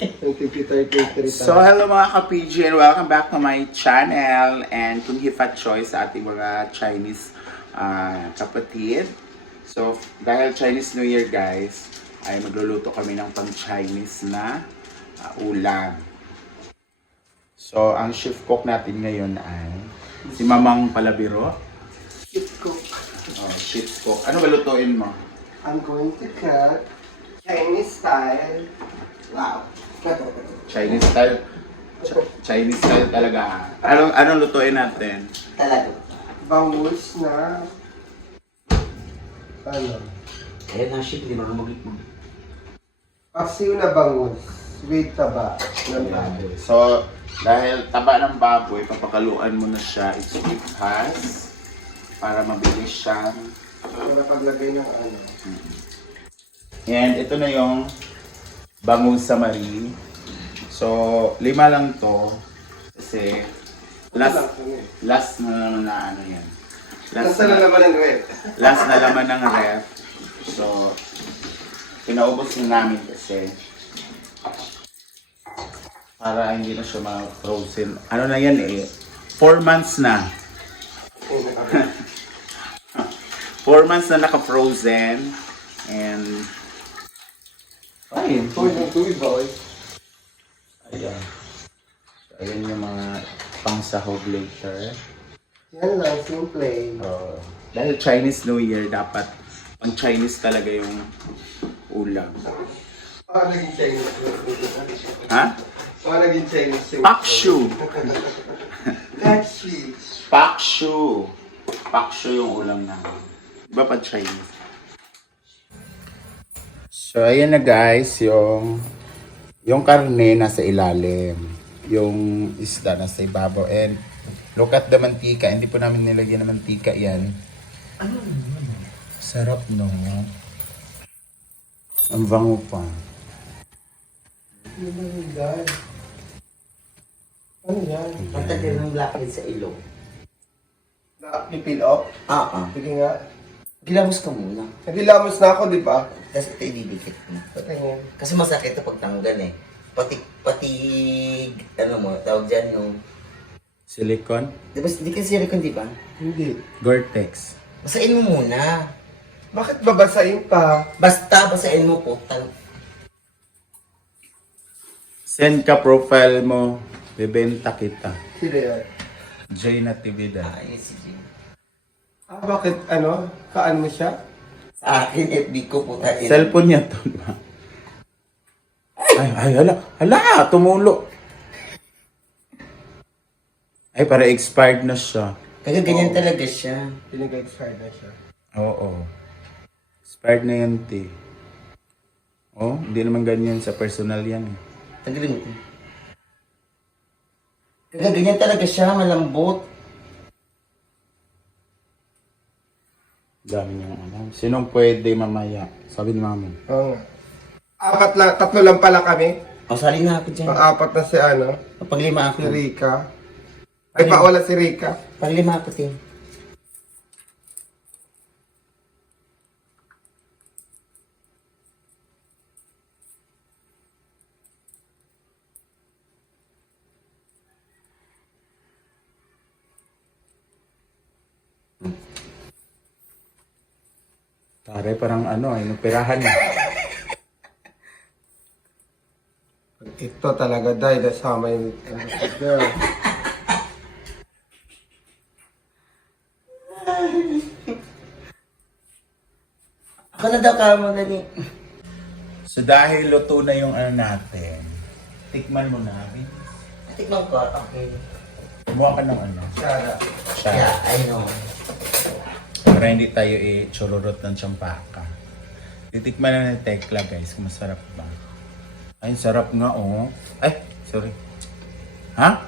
So, hello mga ka-PG and welcome back to my channel and Kung Hifat Choice sa ating mga Chinese kapatid. So, dahil Chinese New Year guys, ay magluluto kami ng pang-Chinese na ulam. So, ang chef cook natin ngayon ay si Mamang Palabiro. Chef cook. Oh, chef cook. Ano ba lutuin mo? I'm going to cook Chinese style. Wow. Chinese style. Chinese style talaga. Anong lutuin natin? Talaga. Bangus na ano? Eh, na-ship, di marunong mag-ikmo. Pasiw na bangus. With taba ng baboy. So, dahil taba ng baboy, papakaluan mo na siya. It's para mabilis siyang. Para paglagay ng ano. And ito na yung bangus sa mari. So, 5 lang to. Kasi, last na naman na ano yan. Nasa na naman ang red. Last na laman ng ref. So, pinaubos na namin kasi para hindi na siya ma-frozen. Ano na yan eh? 4 months na. 4 months na naka-frozen. And ay, Tuwi boy. ayan. So, ayan yung mga pang-sahog later. Yan lang, simple. Dahil Chinese New Year, dapat pang Chinese talaga yung ulam. Paano naging Chinese? Ha? Paano naging Chinese? Pakshu! That's sweet. Pakshu! Pakshu yung ulam namin. Iba pa Chinese. So, ayan na guys, yung karne nasa ilalim. Yung isda nasa ibabaw. And look at the mantika. Hindi po namin nilagyan ng mantika yan. Ano naman? Sarap no. Ang bango pa. Oh my God. Ano yan? Patagal ng blackhead sa ilong. Na-peel off? Sige nga. Gilamos ka muna. Nagilamos na ako, di ba? Tapos ito ididikit mo. Patingin. Kasi masakit ito pag tanggal eh. Pati, ano mo, tawag dyan yung... Silicone? Di ba, di kasi silicone, di ba? Hindi. Gore-Tex. Basain mo muna. Bakit babasain pa? Basta, basain mo po. Send ka profile mo. Bebenta kita. Sino yan? Jay Natividad. Ay, sige. Bakit ano? Kaan mo siya? Sa akin, FB ko po tayo. Cellphone niya to, ba? Ay, hala, tumulo. Ay, para expired na siya. Kaya ganyan talaga siya. Pinag-expired na siya. Oo. Expired na yan, te. Oh, hindi naman ganyan sa personal yan. Tagalin mo. Kaya ganyan talaga siya, malambot. Dami niyang alam. Sinong pwede mamaya? Sabi ni mami. Oo nga. Tatlo lang pala kami. O, sali na ako dyan. Pang-apat na si ano, Paglima si ako. Rika. Ay, wala si Rika. Paglima ako, Tim. Tare, parang ano, inoperahan na. Ito talaga, dahil nasama yung girl. Ako na daw ka mo dali. So dahil luto na yung ano natin, tikman mo na. Tikman ko, okay. Kumuha ka ng ano. Sara. Siya. Yeah, I know. Para hindi tayo i-chururot ng champaka. Titikman na ng Tekla guys, kung masarap ba. Ay, sarap nga oh. Ay, sorry. Ha?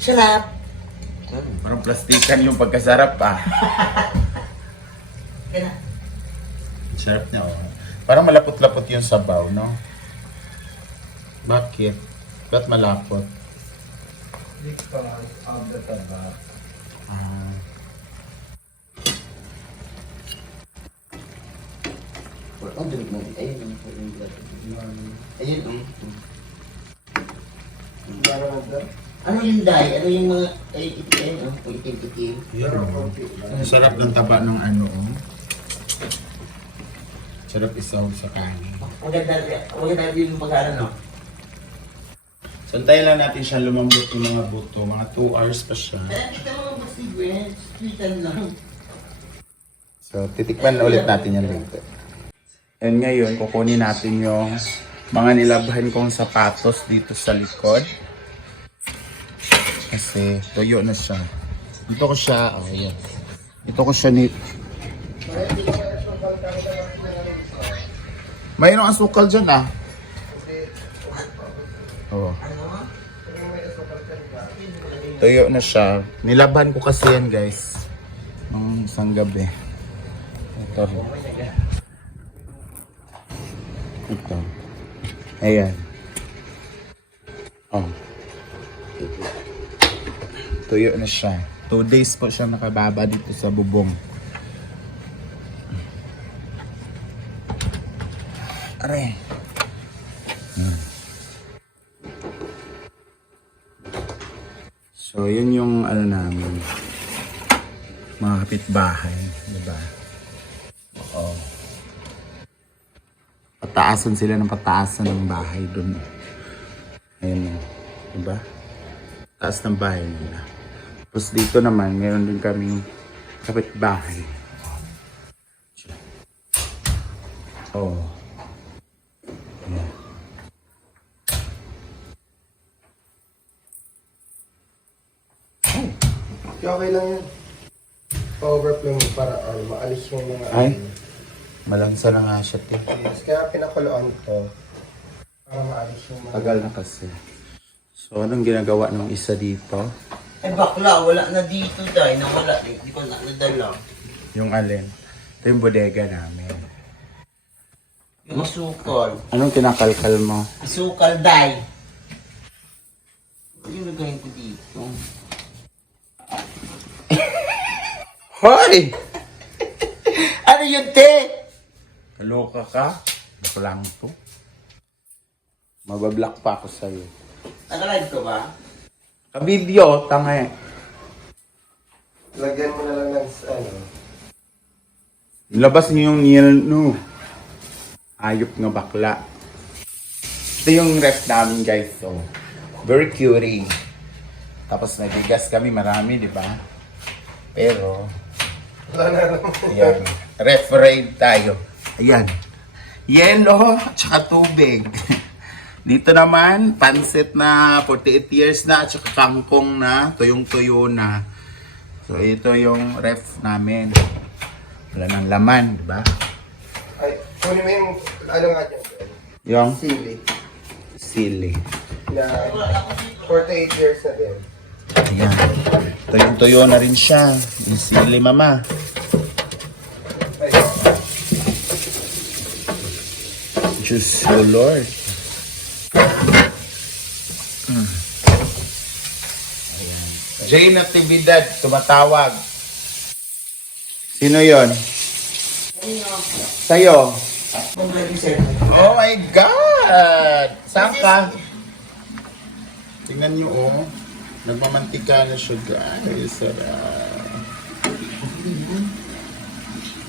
Sarap. Parang plastikan yung pagkasarap ah. Kaya na. Sarap niya oh. Parang malapot-lapot yung sabaw, no? Bakit? Ba't malapot? Because of the taba. Ah. Ang dumi mo. Ayun. Ayun. Ano yung dye? Ano yung mga... Ayun. Itim-itim. Ang sarap ng taba ng ano, oh. Sarap isawag sa kanin. Maganda rin yung pag-aaral, no? So, antayin lang natin siya lumambot yung mga buto. Mga 2 hours pa siya. Kaya kita mo ba si Gwen? Sweetan lang. So, titikman ulit natin yan later. And ngayon, kukunin natin yung mga nilabhan kong sapatos dito sa likod. Kasi tuyo na siya. Dito ko siya, oh yan. Dito ko siya ni... Mayroong asukal dyan ah. Oh. Tuyo na siya. Nilaban ko kasi yan guys. Nung isang gabi. Ito. Ito. Ayan. Oh. Tuyo na siya. 2 days po siya nakababa dito sa bubong. Are. So, yun yung ano namin. Mga kapitbahay. Diba? Oo. Pataasan sila ng pataasan ng bahay dun. Ayun. Diba? Taas ng bahay nila. Tapos dito naman, meron din kaming kapitbahay. Oh. Yeah. Okay lang yan. Pa-overflow mo para maalis yung mga... Ay. Malansa na nga siya, te. Yes, kaya pinakuloan ko. Para maalis yung mga... Tagal na kasi. So, anong ginagawa ng isa dito? Eh bakla, wala na dito dahil nawala. Hindi ko na nadala. Yung alin? Ito yung bodega namin. Yung sukal. Anong kinakalkal mo? Sukal dye. Ano yung nagayin ko dito? Hoy! Ano yun, te? Kaloka ka? Ako lang to. Mabablock pa ako sa'yo. Naka-live ka ba? Ka-video, tanga eh. Lagyan mo na lang ng ano. Labas niyo yung nil, no. Ayop nga bakla. Ito yung ref namin guys, so. Very cutie. Tapos nagigas kami, marami, di ba? Pero, Wala na naman. ayan. Ref raid tayo. Ayan. Yellow, tsaka tubig. Dito naman, pansit na 48 years na, at saka kangkong na, tuyong-tuyo na. So, ito yung ref namin. Wala nang laman, di ba? Ay, kunin mo yung ano nga dyan. Yung Sili. sili. Na 48 years na din. Ayan. Tuyong-tuyo na rin siya. Yung sili, mama. Ay, Diyos ko, Lord. Jay Natividad, tumatawag. Sino yon? Sa'yo. Oh my God! Saan ka? Tingnan nyo, oh. Nagmamantika na siya, guys. Sarap.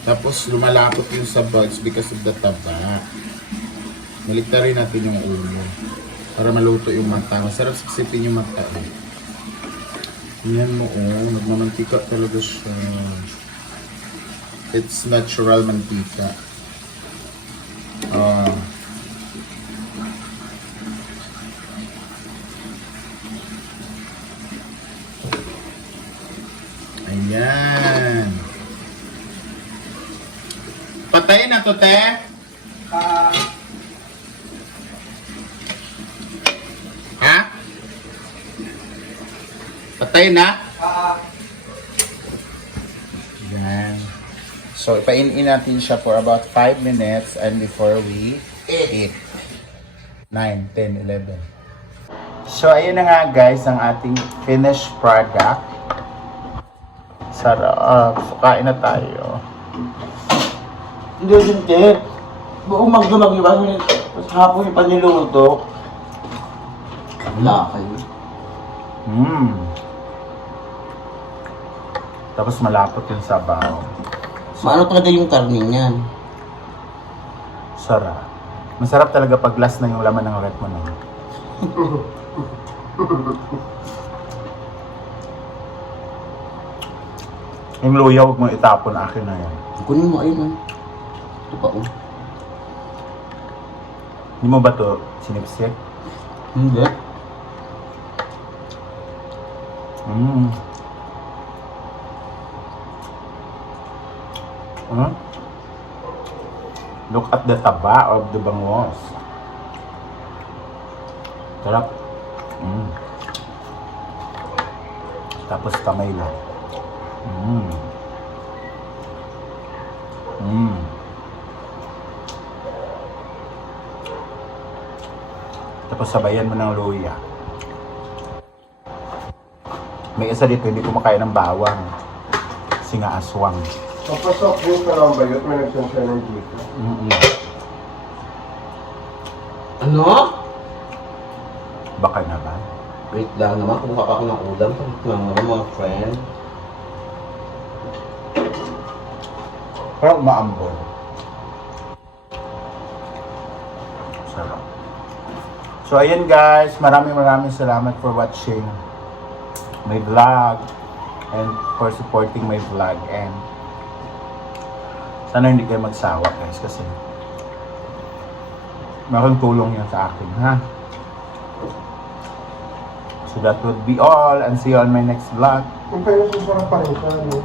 Tapos lumalapot yung sa bugs because of the taba. Maligtarin natin yung ulo. Para maluto yung mata. Masarap sipsipin yung mata. Yan mo, oh. Nagmamantika talaga siya. It's natural mantika. Ayan. Patayin na to, te. Ha? Patayin na? Ayan. So, ipain-in natin siya for about 5 minutes and before we eat. 9, 10, 11. So, ayun na nga guys ang ating finished product. Sarap. So, kain na tayo. Hindi din, Kit. Buong magdamag iba. Tapos hapon yung paniluluto. Wala kayo. Tapos malapot yung sabaw. Maano talaga yung karne niyan? Sarap. Masarap talaga pag last na yung laman ng rep mo na. Yung luya, huwag mo itapon, akin na yan. Kunin mo, ayun. Ito pa, oh. Hindi mo ba ito sinipsip? Hindi. Look at the taba of the bangos. Sarap. Tapos kamay lang. Tapos sabayan mo ng luya. May isa dito, hindi kumakain ng bawang. Kasi nga aswang. Papasok din sa ng bayot, may nagsansya ng dito. Ano? Baka naman. Wait lang naman, kumuha pa ako ng ulam. Mga friend. Parang umaambon. Sarap. So ayan guys, maraming salamat for watching my vlog and for supporting my vlog, and sana hindi kayo magsawa guys kasi malaking tulong yan sa akin, ha? So that would be all, and see you on my next vlog. Kung kayo susarap pa rin siya, no?